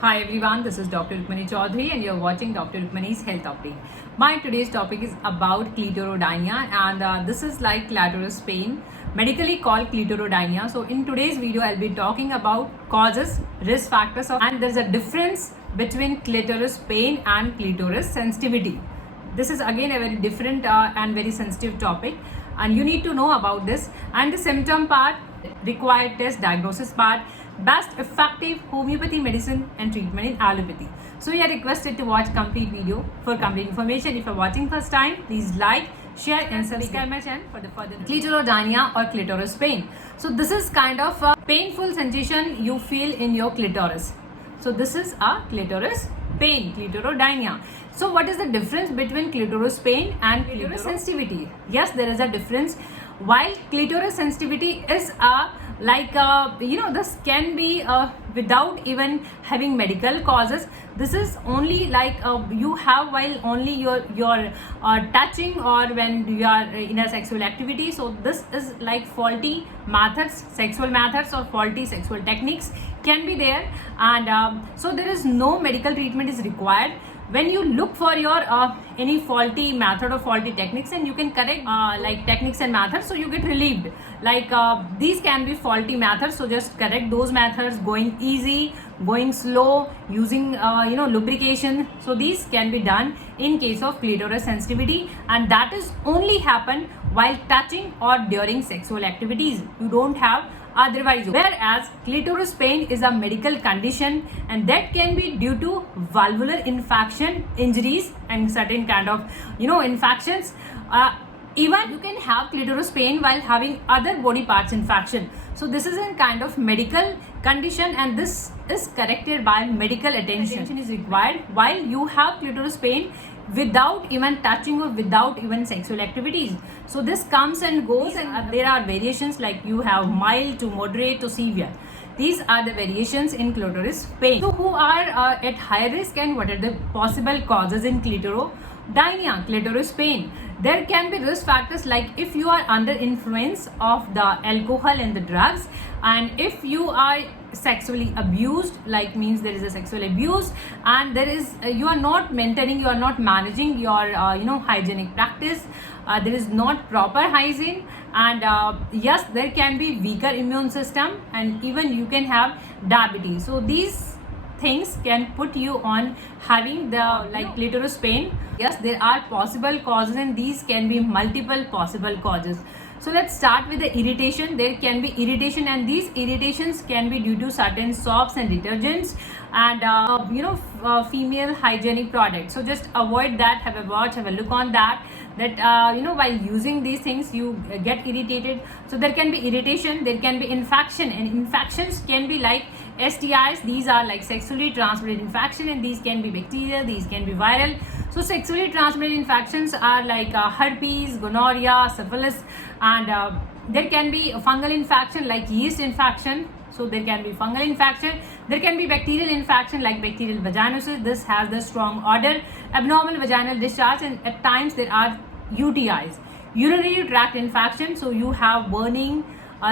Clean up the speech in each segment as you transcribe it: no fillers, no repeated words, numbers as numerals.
Hi everyone, this is Dr. Rukmanichoudhary and you're watching Dr. Rukmani's Health Update. My today's topic is about clitorodynia and this is like clitoris pain, medically called clitorodynia. So in today's video, I'll be talking about causes, risk factors and there's a difference between clitoris pain and clitoris sensitivity. This is again a very different and very sensitive topic and you need to know about this and the symptom part, required test diagnosis part, best effective homeopathy medicine and treatment in allopathy. So you are requested to watch complete video for complete information. If you are watching first time, please like, share and subscribe my channel for the further clitorodynia or clitoris pain. So this is kind of a painful sensation you feel in your clitoris. So this is a clitoris pain, clitorodynia. So what is the difference between clitoris pain and clitoris sensitivity? Yes, there is a difference. While clitoris sensitivity is this can be without even having medical causes. This is only like you have while only you're touching or when you are in a sexual activity. So this is like faulty methods, sexual methods or faulty sexual techniques can be there, and so there is no medical treatment is required. When you look for your any faulty method or faulty techniques, and you can correct like techniques and methods, so you get relieved. Like these can be faulty methods, so just correct those methods, going easy, going slow, using lubrication. So these can be done in case of clitoris sensitivity, and that is only happen while touching or during sexual activities. You don't have otherwise. Whereas clitoris pain is a medical condition and that can be due to valvular infection, injuries and certain kind of infections. Even you can have clitoris pain while having other body parts infection. So this is a kind of medical condition and this is corrected by medical attention is required while you have clitoris pain without even touching or without even sexual activities. So this comes and goes, and there are variations like you have mild to moderate to severe. These are the variations in clitoris pain. So who are at high risk and what are the possible causes in clitorodynia, clitoris pain? There can be risk factors like if you are under influence of the alcohol and the drugs, and if you are sexually abused, like means there is a sexual abuse and there is you are not maintaining, you are not managing your hygienic practice, there is not proper hygiene, and yes, there can be weaker immune system, and even you can have diabetes. So these things can put you on having the clitoris pain. Yes, there are possible causes and these can be multiple possible causes. So let's start with the irritation. There can be irritation and these irritations can be due to certain soaps and detergents and female hygienic products. So just avoid that, have a watch, have a look on that while using these things you get irritated. So there can be irritation, there can be infection, and infections can be like STIs. These are like sexually transmitted infection and these can be bacterial, these can be viral. So sexually transmitted infections are like herpes, gonorrhea, syphilis, and there can be a fungal infection like yeast infection. So there can be fungal infection. There can be bacterial infection like bacterial vaginosis. This has the strong odor, abnormal vaginal discharge, and at times there are UTIs, urinary tract infection. So you have burning,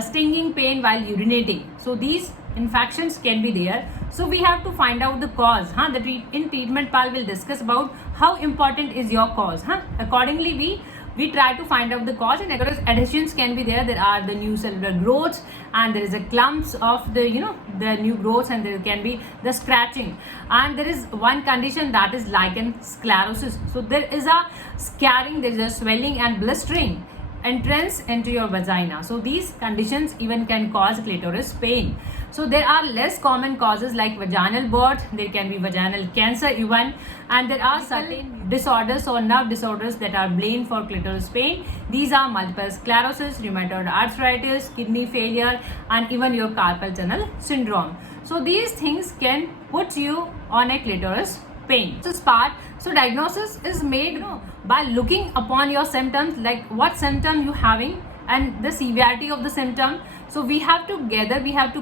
stinging pain while urinating. So these infections can be there. So we have to find out the cause. In treatment part we'll discuss about how important is your cause. Accordingly we try to find out the cause, and because adhesions can be there. There are the new cellular growths and there is a clumps of the the new growths, and there can be the scratching, and there is one condition that is lichen sclerosis. So there is a scarring, there is a swelling and blistering entrance into your vagina. So these conditions even can cause clitoris pain. So there are less common causes like vaginal birth, there can be vaginal cancer even, and there are certain disorders or nerve disorders that are blamed for clitoris pain. These are multiple sclerosis, rheumatoid arthritis, kidney failure, and even your carpal tunnel syndrome. So these things can put you on a clitoris pain. This part, so diagnosis is made by looking upon your symptoms, like what symptom you having and the severity of the symptom. So we have to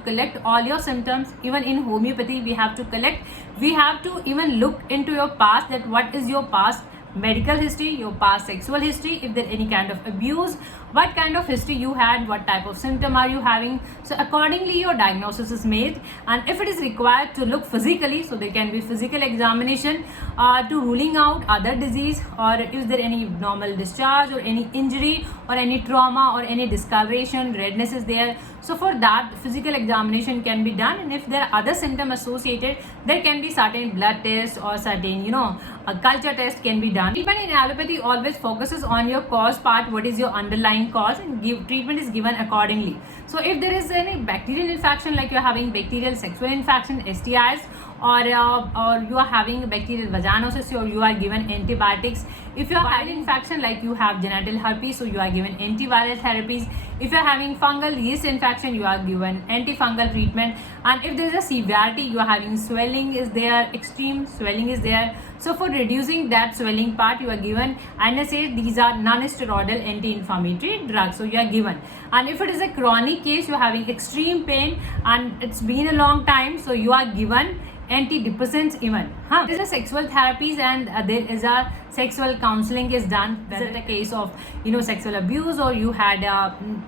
collect all your symptoms. Even in homeopathy we have to collect, we have to even look into your past, that what is your past medical history, your past sexual history, if there any kind of abuse, what kind of history you had, what type of symptom are you having. So accordingly your diagnosis is made, and if it is required to look physically, so there can be physical examination to ruling out other disease, or is there any abnormal discharge or any injury or any trauma or any discoloration, redness is there. So for that physical examination can be done, and if there are other symptoms associated, there can be certain blood test or certain a culture test can be done. Treatment in allopathy always focuses on your cause part, what is your underlying cause, and treatment is given accordingly. So if there is any bacterial infection, like you're having bacterial sexual infection, STIs, or you are having bacterial vaginosis, or you are given antibiotics. If you are having infection like you have genital herpes, so you are given antiviral therapies. If you are having fungal yeast infection, you are given antifungal treatment. And if there is a severity, you are having swelling is there, extreme swelling is there, so for reducing that swelling part, you are given NSAID. These are non-steroidal anti-inflammatory drugs, so you are given. And if it is a chronic case, you are having extreme pain and it's been a long time, so you are given antidepressants even. There is a sexual therapies, and there is a sexual counseling is done. That is the case of sexual abuse, or you had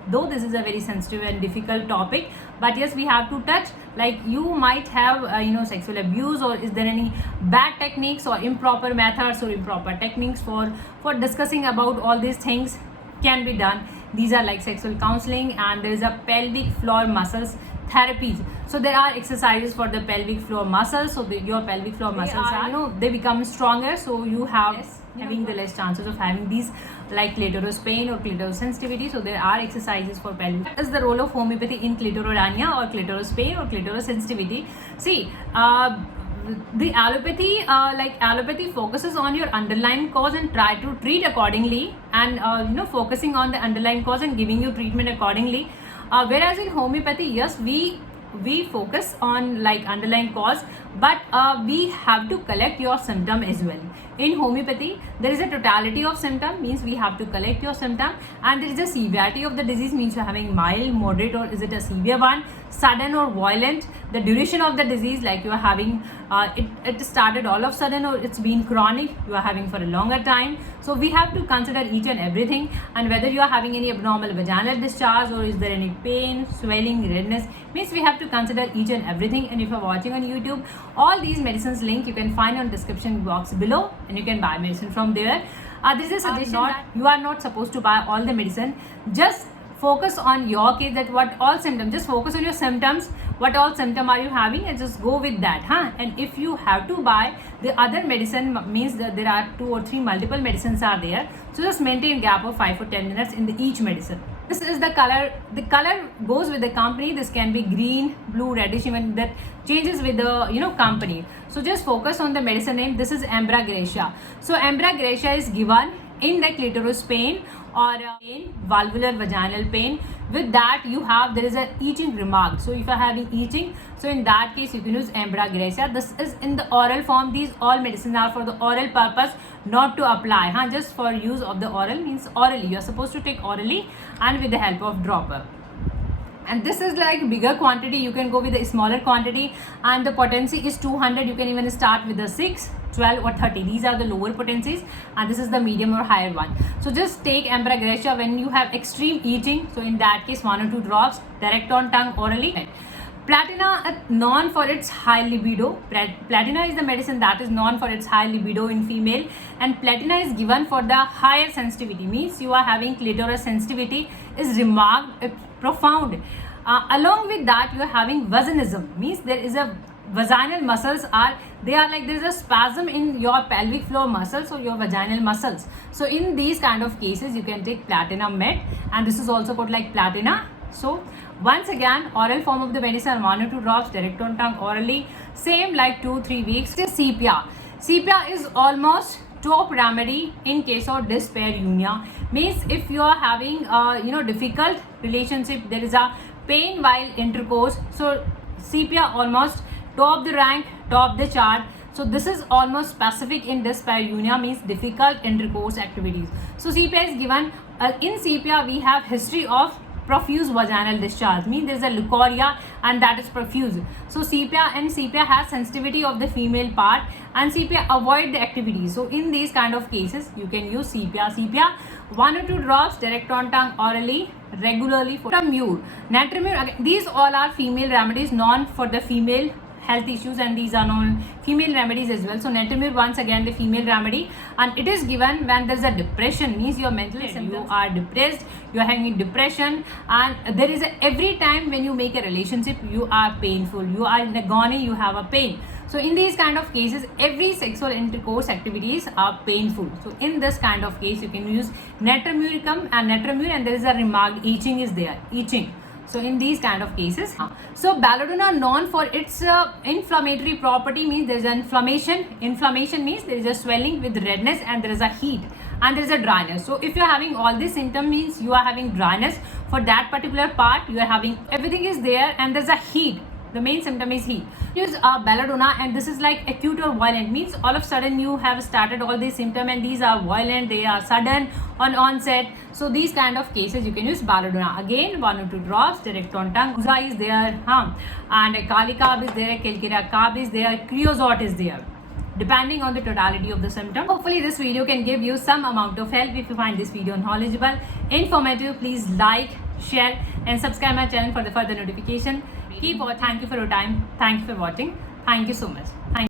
though this is a very sensitive and difficult topic, but yes, we have to touch, like you might have sexual abuse, or is there any bad techniques or improper methods or improper techniques for discussing about all these things can be done. These are like sexual counseling, and there is a pelvic floor muscles therapies. So there are exercises for the pelvic floor muscles, so your pelvic floor muscles are they become stronger, so you have having the less chances of having these like clitoris pain or clitoris sensitivity. So there are exercises for pelvic. What is the role of homeopathy in clitorodania or clitoris pain or clitoris sensitivity? See, the allopathy focuses on your underlying cause and try to treat accordingly, and focusing on the underlying cause and giving you treatment accordingly. Whereas in homeopathy, yes, we focus on like underlying cause, but we have to collect your symptom as well. In homeopathy, there is a totality of symptom, means we have to collect your symptom, and there is a severity of the disease, means you're having mild, moderate, or is it a severe one, sudden or violent. The duration of the disease, like you are having it started all of a sudden, or it's been chronic, you are having for a longer time. So we have to consider each and everything, and whether you are having any abnormal vaginal discharge, or is there any pain, swelling, redness, means we have to consider each and everything. And if you are watching on YouTube, all these medicines link you can find on description box below, and you can buy medicine from there. This is a suggestion that you are not supposed to buy all the medicine. Just focus on your case, that what all symptoms, just focus on your symptoms, what all symptom are you having, and just go with that. And if you have to buy the other medicine, means that there are 2 or 3 multiple medicines are there, so just maintain gap of 5 or 10 minutes in each medicine. This is the color goes with the company. This can be green, blue, reddish, even that changes with the company. So just focus on the medicine name. This is Ambra Gracia. So Ambra Gracia is given in the clitoris pain or valvular vaginal pain. With that there is a itching remark. So if you are having itching, so in that case you can use Ambra Gracia. This is in the oral form. These all medicines are for the oral purpose, not to apply, just for use of the oral, means orally. You are supposed to take orally and with the help of dropper. And this is like bigger quantity, you can go with a smaller quantity, and the potency is 200. You can even start with the 6, 12 or 30. These are the lower potencies, and this is the medium or higher one. So just take Ambra Gracia when you have extreme itching. So in that case 1 or 2 drops direct on tongue orally. Platina, known for its high libido. Platina is the medicine that is known for its high libido in female, and platina is given for the higher sensitivity, means you are having clitoris sensitivity is remarked profound. Along with that, you are having vaginism, means there is a vaginal muscles there is a spasm in your pelvic floor muscles or your vaginal muscles. So in these kind of cases, you can take platina med, and this is also called like platina. So once again, oral form of the medicine, 1 or 2 drops direct on tongue orally, same like 2-3 weeks. Sepia. Sepia is almost top remedy in case of dyspareunia, means if you are having difficult relationship, there is a pain while intercourse, so sepia almost top the rank, top the chart. So this is almost specific in dyspareunia, means difficult intercourse activities. So sepia is given. In sepia we have history of profuse vaginal discharge, means there is a leukorrhea and that is profuse. So sepia has sensitivity of the female part, and sepia avoid the activity. So in these kind of cases you can use sepia 1 or 2 drops direct on tongue orally regularly. For Natrum, again, these all are female remedies known for the female health issues, and these are known female remedies as well. So Natrum, once again, the female remedy, and it is given when there is a depression, means your mental symptoms, you are depressed, you are having depression, and there is every time when you make a relationship you are painful, you are in agony, you have a pain. So in these kind of cases, every sexual intercourse activities are painful. So in this kind of case, you can use Natrumuricum and Natrum, and there is a remark itching is there, itching. So in these kind of cases, so belladonna known for its inflammatory property, means there is an inflammation. Inflammation means there is a swelling with redness and there is a heat and there is a dryness. So if you are having all these symptoms, means you are having dryness for that particular part, you are having everything is there and there is a heat. The main symptom is heat. Use belladonna, and this is like acute or violent, means all of a sudden you have started all these symptoms and these are violent, they are sudden on onset. So these kind of cases you can use belladonna. Again, 1 or 2 drops direct on tongue. Uza is there, and kali carb is there, calcarea carb is there, creosote is there, depending on the totality of the symptom. Hopefully this video can give you some amount of help. If you find this video knowledgeable, informative, please like, share and subscribe my channel for the further notification. Keep watching. Thank you for your time. Thank you for watching. Thank you so much. Thank you.